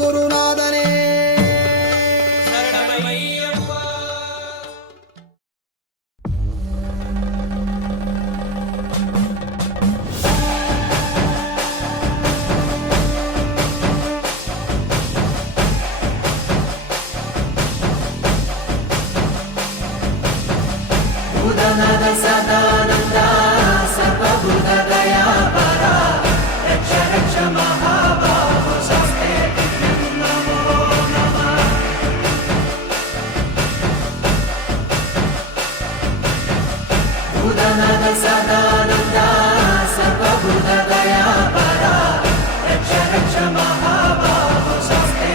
சத்குருநாதனே सदानंदा सर्वभूत दयापरा रक्ष रक्ष महाबाहो शस्ते नमो नमः भूतनाथ सदानंदा सर्वभूत दयापरा रक्ष रक्ष महाबाहो शस्ते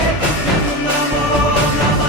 नमो नमः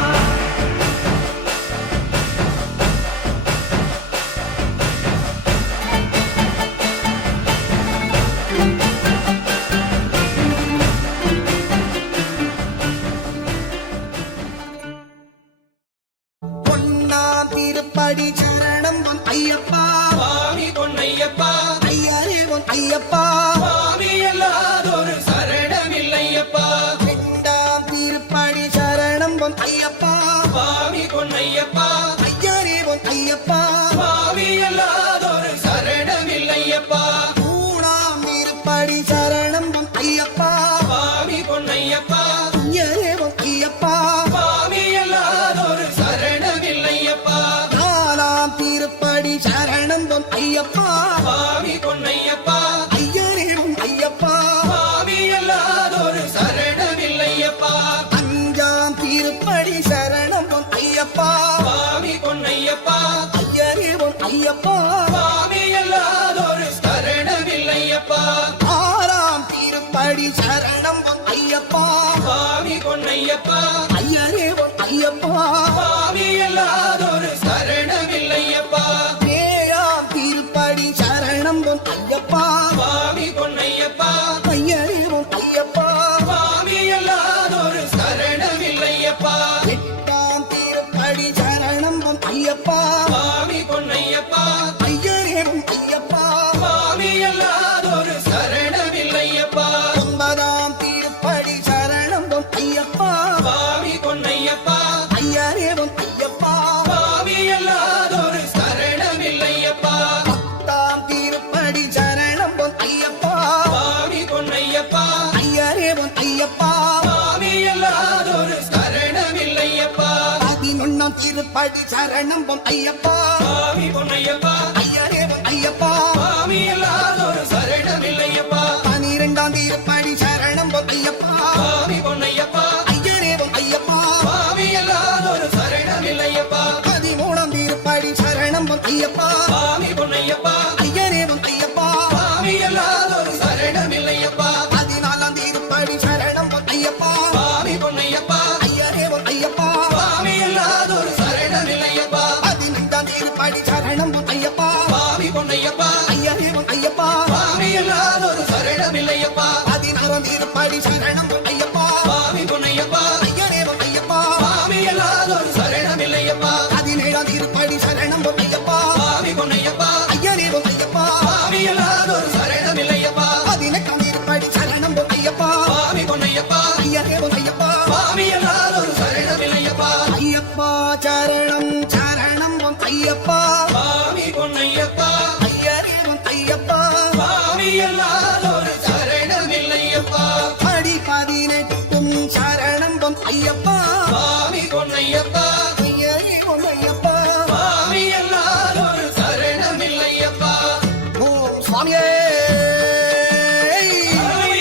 திருப்படி சரணம் பொன் ஐயப்பா சுவாமி பொன்னையப்பா ஐயரே பொன் ஐயப்பா சுவாமி எல்லாதொரு சரணமில்லையப்பா இரண்டாம் திருப்படி சரணம் பொன் ஐயப்பா சுவாமி பொன்னையப்பா ஐயரே பொன் ஐயப்பா சுவாமி எல்லாதொரு சரணமில்லையப்பா மூணாம் திருப்படி சரணம் பொன் ஐயப்பா சுவாமி பொன்னையப்பா ஐயரே பொன் ஐயப்பா சுவாமி எல்லாதொரு சரணமில்லையப்பா நாலாம் திருப்படி சரணம் பொன் ஐயப்பா சுவாமி பொன்னையப்பா ஐயரே பொன் ஐயப்பா சுவாமி எல்லாதொரு சரணமில்லையப்பா அஞ்சாம் திருப்படி சரணம் பொன் ஐயப்பா சுவாமி பொன்னையப்பா ஐயரே பொன் ஐயப்பா சுவாமி எல்லாதொரு சரணமில்லையப்பா ஆறாம் திருப்படி சரணம் பொன் ஐயப்பா சுவாமி பொன்னையப்பா ஐயரே பொன் ஐயப்பா சுவாமி எல்லாதொரு சரணமில்லையப்பா ஏழாம் திருப்படி சரணம் பொன் ஐயப்பா சுவாமி பொன்னையப்பா ஐயரே பொன் ஐயப்பா சுவாமி எல்லாதொரு சரணமில்லையப்பா எட்டாம் திருப்படி சரணம் பொன் ஐயப்பா சுவாமி பொன்னையப்பா ஐயரே பொன் ஐயப்பா சுவாமி எல்லாதொரு சரணமில்லையப்பா ஒன்பதாம் திருப்படி சரணம் பொன் ஐயப்பா சுவாமி பொன்னையப்பா ஐயரே பொன் ஐயப்பா சுவாமி எல்லாதொரு சரணமில்லையப்பா பத்தாம் திருப்படி சரணம் பொன் ஐயப்பா சுவாமி பொன்னையப்பா ஐயரே பொன் ஐயப்பா சுவாமி எல்லாதொரு சரணமில்லையப்பா பதினொன்னாம் திருப்படி சரணம் பொன் ஐயப்பா சுவாமி பொன்னையப்பா ஐயரே பொன் ஐயப்பா சுவாமி எல்லாதொரு சரணமில்லையப்பா பனிரெண்டாம் திருப்படி சரணம் பொன் ஐயப்பா சுவாமி பொன்னையப்பா ஐயரே பொன் ஐயப்பா சுவாமி எல்லாதொரு சரணமில்லையப்பா பதிமூணாம் திருப்படி சரணம் பொன் ஐயப்பா சுவாமி பொன்னையப்பா ஐயரே பொன் ஐயப்பா சுவாமி எல்லாதொரு சரணமில்லையப்பா பதினாலாம் திருப்படி சரணம் பொன் ஐயப்பா சுவாமி பொன்னையப்பா ஐயரே பொன் ஐயப்பா சுவாமி எல்லாதொரு சரணமில்லையப்பா பதினைந்தாம் திருப்படி சரணம் பொன் ஐயப்பா சுவாமி பொன்னையப்பா ஐயரே பொன் ஐயப்பா சுவாமி எல்லாதொரு சரணமில்லையப்பா பதினாறாம் திருப்படி சரணம் பொன் ஐயப்பா சுவாமி பொன்னையப்பா ஐயரே பொன் ஐயப்பா சுவாமி எல்லாதொரு சரணமில்லையப்பா பதினேழாம் திருப்படி சரணம் பொன் ஐயப்பா சுவாமி பொன்னையப்பா ஐயரே பொன் ஐயப்பா சுவாமி எல்லாதொரு சரணமில்லையப்பா பதினெட்டாம் திருப்படி சரணம் பொன் ஐயப்பா சுவாமி பொன்னையப்பா ஐயரே பொன் ஐயப்பா சுவாமி எல்லாதொரு சரணமில்லையப்பா ஐயப்பா சரணம் சரணம் பொன் ஐயப்பா சுவாமி பொன்னையப்பா ஐயரே பொன் ஐயப்பா சுவாமி எல்லாதொரு சரணமில்லையப்பா அடி பதினெட்டும் சரணம் பொன் ஐயப்பா சுவாமி பொன்னையப்பா ஐயரே பொன் ஐயப்பா சுவாமி எல்லாதொரு சரணமில்லையப்பா ஓம் சுவாமியே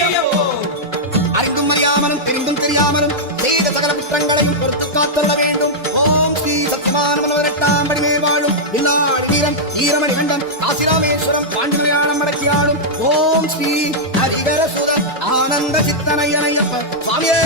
ஐயப்போ அறிந்தும் அறியாமலும் தெரிந்தும் தெரியாமலும் செய்த சகல குற்றங்களையும் பொறுத்து காத்தல்ல வேண்டும் ஓம் ஸ்ரீ சத்தியமானவரெட்டாம் படி மேல் வாழும் வில்லாடி வீரன் ஈரமணி கண்டன் காசிராமேஸ்வரம் பாண்டிமலையாளம் மடக்கியாளும் ஓம் ஸ்ரீ ஹரிகர சுதன் ஆனந்த சித்தனையனையப்ப சுவாமியே